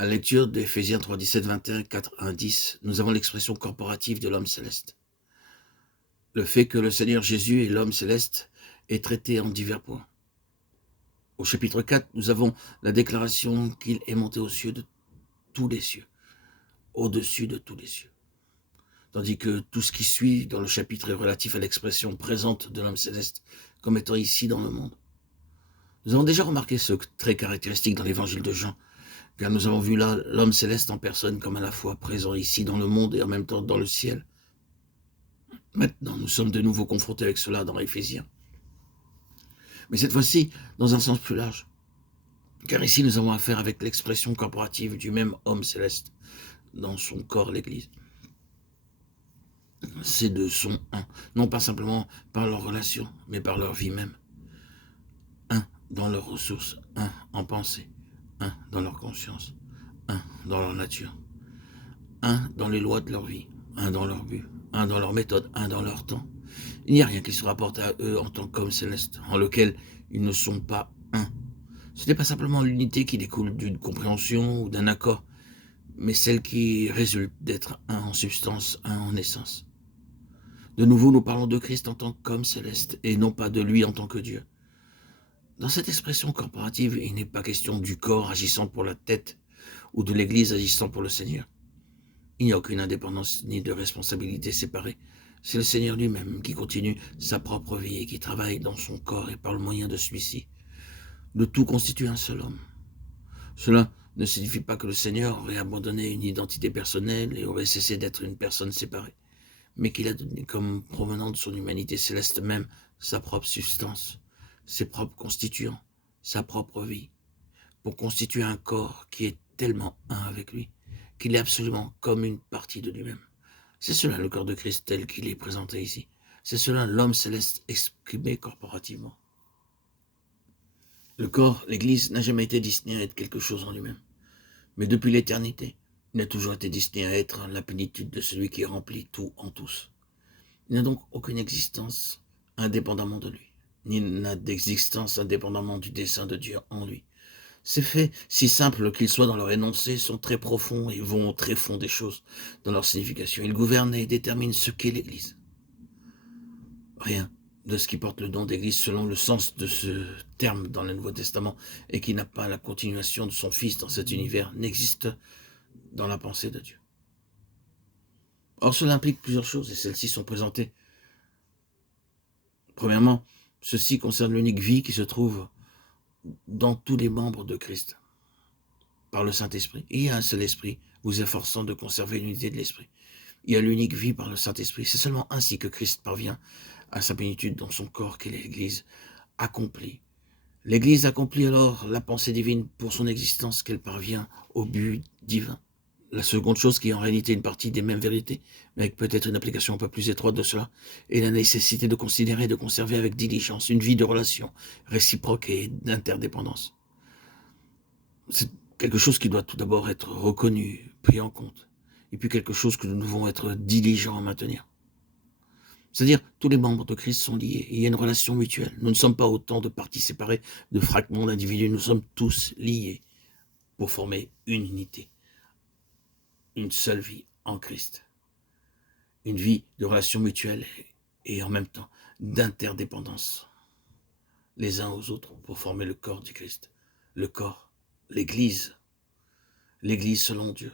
À la lecture d'Éphésiens 3, 17, 21, 4, 1, 10, nous avons l'expression corporative de l'homme céleste. Le fait que le Seigneur Jésus et l'homme céleste est traité en divers points. Au chapitre 4, nous avons la déclaration qu'il est monté aux cieux de tous les cieux, au-dessus de tous les cieux. Tandis que tout ce qui suit dans le chapitre est relatif à l'expression présente de l'homme céleste comme étant ici dans le monde. Nous avons déjà remarqué ce trait caractéristique dans l'évangile de Jean, car nous avons vu là l'homme céleste en personne comme à la fois présent ici dans le monde et en même temps dans le ciel. Maintenant, nous sommes de nouveau confrontés avec cela dans Éphésiens. Mais cette fois-ci, dans un sens plus large. Car ici, nous avons affaire avec l'expression corporative du même homme céleste dans son corps, l'Église. Ces deux sont un, non pas simplement par leur relation, mais par leur vie même. Un dans leurs ressources, un en pensée, un dans leur conscience, un dans leur nature, un dans les lois de leur vie, un dans leur but, un dans leur méthode, un dans leur temps. Il n'y a rien qui se rapporte à eux en tant qu'hommes célestes, en lequel ils ne sont pas un. Ce n'est pas simplement l'unité qui découle d'une compréhension ou d'un accord, mais celle qui résulte d'être un en substance, un en essence. De nouveau, nous parlons de Christ en tant qu'homme céleste, et non pas de lui en tant que Dieu. Dans cette expression corporative, il n'est pas question du corps agissant pour la tête, ou de l'Église agissant pour le Seigneur. Il n'y a aucune indépendance ni de responsabilité séparée. C'est le Seigneur lui-même qui continue sa propre vie et qui travaille dans son corps et par le moyen de celui-ci. Le tout constitue un seul homme. Cela ne signifie pas que le Seigneur aurait abandonné une identité personnelle et aurait cessé d'être une personne séparée, mais qu'il a donné comme provenant de son humanité céleste même sa propre substance, ses propres constituants, sa propre vie, pour constituer un corps qui est tellement un avec lui, qu'il est absolument comme une partie de lui-même. C'est cela le corps de Christ tel qu'il est présenté ici. C'est cela l'homme céleste exprimé corporativement. Le corps, l'Église, n'a jamais été destiné à être quelque chose en lui-même. Mais depuis l'éternité, il a toujours été destiné à être la plénitude de celui qui remplit tout en tous. Il n'a donc aucune existence indépendamment de lui, ni n'a d'existence indépendamment du dessein de Dieu en lui. Ces faits, si simples qu'ils soient dans leur énoncé, sont très profonds et vont au très fond des choses dans leur signification. Ils gouvernent et déterminent ce qu'est l'Église. Rien de ce qui porte le nom d'Église selon le sens de ce terme dans le Nouveau Testament et qui n'a pas la continuation de son Fils dans cet univers n'existe dans la pensée de Dieu. Or, cela implique plusieurs choses et celles-ci sont présentées. Premièrement, ceci concerne l'unique vie qui se trouve dans tous les membres de Christ, par le Saint-Esprit. Il y a un seul esprit, vous efforçant de conserver l'unité de l'esprit. Il y a l'unique vie par le Saint-Esprit. C'est seulement ainsi que Christ parvient à sa plénitude dans son corps qu'est l'Église accomplie. L'Église accomplit alors la pensée divine pour son existence qu'elle parvient au but divin. La seconde chose, qui est en réalité une partie des mêmes vérités, mais avec peut-être une application un peu plus étroite de cela, est la nécessité de considérer et de conserver avec diligence une vie de relation réciproque et d'interdépendance. C'est quelque chose qui doit tout d'abord être reconnu, pris en compte, et puis quelque chose que nous devons être diligents à maintenir. C'est-à-dire, tous les membres de Christ sont liés, et il y a une relation mutuelle. Nous ne sommes pas autant de parties séparées, de fragments d'individus, nous sommes tous liés pour former une unité, une seule vie en Christ. Une vie de relation mutuelle et en même temps d'interdépendance les uns aux autres pour former le corps du Christ. Le corps, l'Église selon Dieu,